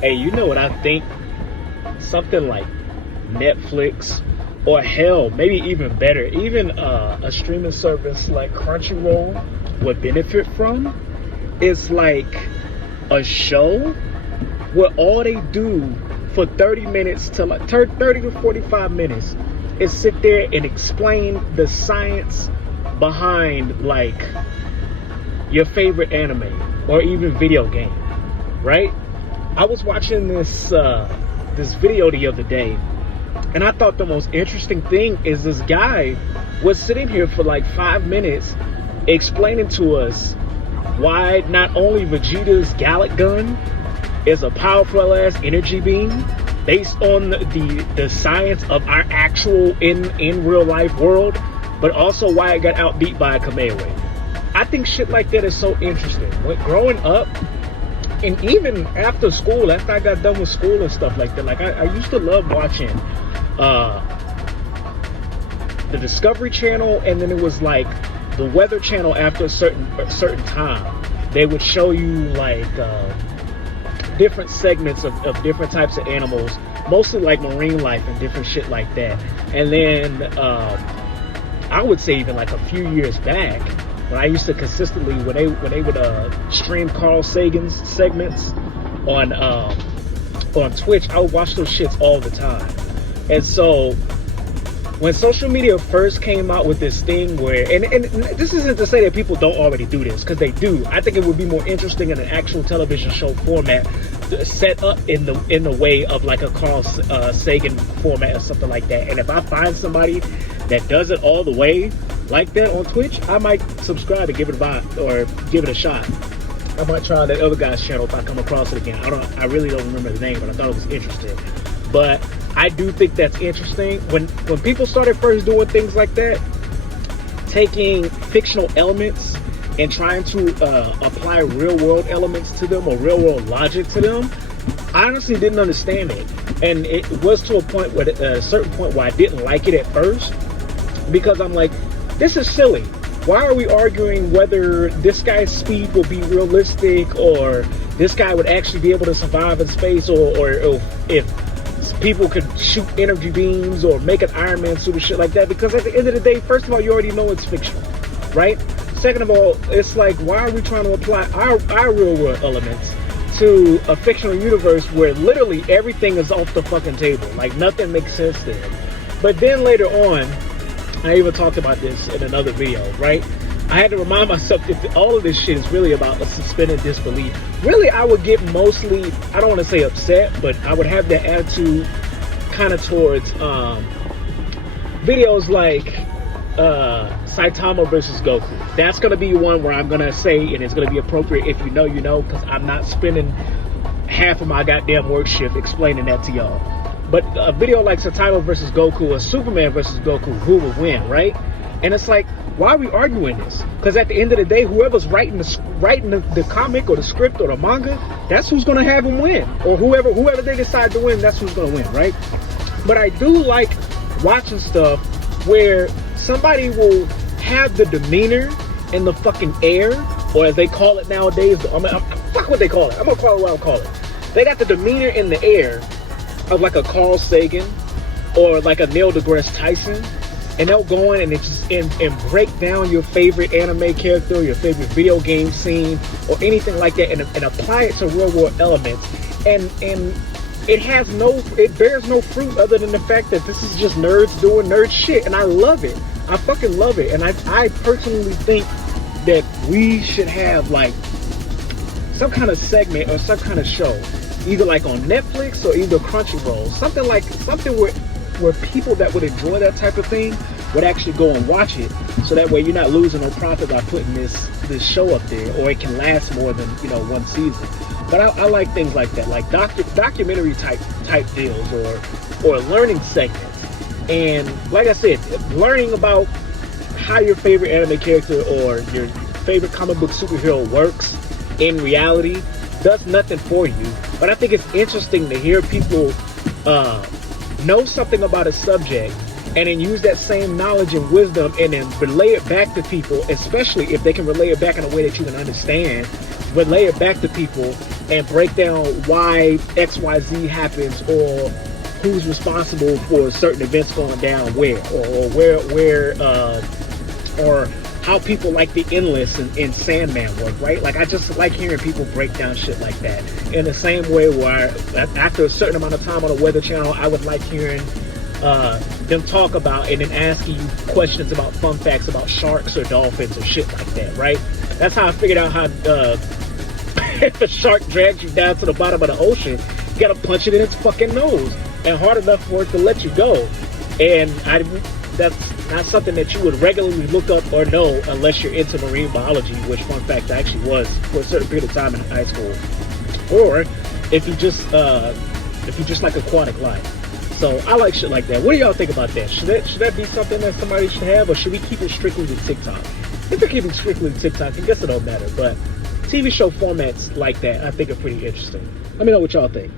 Hey, you know what I think? Something like Netflix, or hell, maybe even better, even a streaming service like Crunchyroll would benefit from is like a show where all they do for 30 minutes to like 30 to 45 minutes is sit there and explain the science behind like your favorite anime or even video game, right? I was watching this video the other day, and I thought the most interesting thing is this guy was sitting here for like 5 minutes explaining to us why not only Vegeta's Gallic gun is a powerful ass energy beam based on the science of our actual in real life world, but also why it got outbeat by a Kamehameha. I think shit like that is so interesting. When growing up, and even after school, after I got done with school and stuff like that, like I used to love watching the Discovery Channel, and then it was like the Weather Channel. After a certain time, they would show you like different segments of different types of animals, mostly like marine life and different shit like that. And then I would say even like a few years back, when I used to consistently, when they would stream Carl Sagan's segments on Twitch, I would watch those shits all the time. And so when social media first came out with this thing where, and this isn't to say that people don't already do this, because they do. I think it would be more interesting in an actual television show format, set up in the way of like a Carl Sagan format or something like that. And if I find somebody that does it all the way like that on Twitch, I might subscribe and give it a buy or give it a shot. I might try that other guy's channel if I come across it again. I really don't remember the name, but I thought it was interesting. But I do think that's interesting. When people started first doing things like that, taking fictional elements and trying to apply real world elements to them or real world logic to them, I honestly didn't understand it. And it was to a point where a certain point where I didn't like it at first, because I'm like, this is silly. Why are we arguing whether this guy's speed will be realistic, or this guy would actually be able to survive in space, or if people could shoot energy beams or make an Iron Man suit or shit like that? Because at the end of the day, first of all, you already know it's fictional, right? Second of all, it's like, why are we trying to apply our real world elements to a fictional universe where literally everything is off the fucking table? Like, nothing makes sense there. But then later on, I even talked about this in another video, right? I had to remind myself that all of this shit is really about a suspended disbelief. Really, I would get mostly, I don't want to say upset, but I would have that attitude kind of towards videos like Saitama versus Goku. That's going to be one where I'm going to say, and it's going to be appropriate if you know, you know, because I'm not spending half of my goddamn work shift explaining that to y'all. But a video like Saitama versus Goku or Superman versus Goku, who will win, right? And it's like, why are we arguing this? Because at the end of the day, whoever's writing the comic or the script or the manga, that's who's going to have him win. Or whoever they decide to win, that's who's going to win, right? But I do like watching stuff where somebody will have the demeanor and the fucking air, or as they call it nowadays, fuck what they call it. I'm going to call it what I'll call it. They got the demeanor in the air of like a Carl Sagan or like a Neil deGrasse Tyson, and they'll go in and and break down your favorite anime character, your favorite video game scene, or anything like that, and apply it to real world elements, and it bears no fruit other than the fact that this is just nerds doing nerd shit, and I love it. I fucking love it. And I personally think that we should have like some kind of segment or some kind of show, either like on Netflix or either Crunchyroll, something where people that would enjoy that type of thing would actually go and watch it, so that way you're not losing no profit by putting this show up there, or it can last more than, you know, one season. But I like things like that, like documentary type deals, or learning segments. And like I said, learning about how your favorite anime character or your favorite comic book superhero works in reality does nothing for you. But I think it's interesting to hear people know something about a subject and then use that same knowledge and wisdom and then relay it back to people, especially if they can relay it back in a way that you can understand, relay it back to people and break down why XYZ happens, or who's responsible for certain events going down where, or or how people like the endless in Sandman work, right? Like, I just like hearing people break down shit like that. In the same way where after a certain amount of time on the Weather Channel, I would like hearing them talk about and then asking you questions about fun facts about sharks or dolphins or shit like that, right? That's how I figured out how if a shark drags you down to the bottom of the ocean, you gotta punch it in its fucking nose, and hard enough for it to let you go. And that's not something that you would regularly look up or know unless you're into marine biology, which, fun fact, I actually was for a certain period of time in high school, or if you just like aquatic life. So I like shit like that. What do y'all think about that? Should that be something that somebody should have, or should we keep it strictly to TikTok? If we're keeping strictly to TikTok, I guess it don't matter. But TV show formats like that, I think, are pretty interesting. Let me know what y'all think.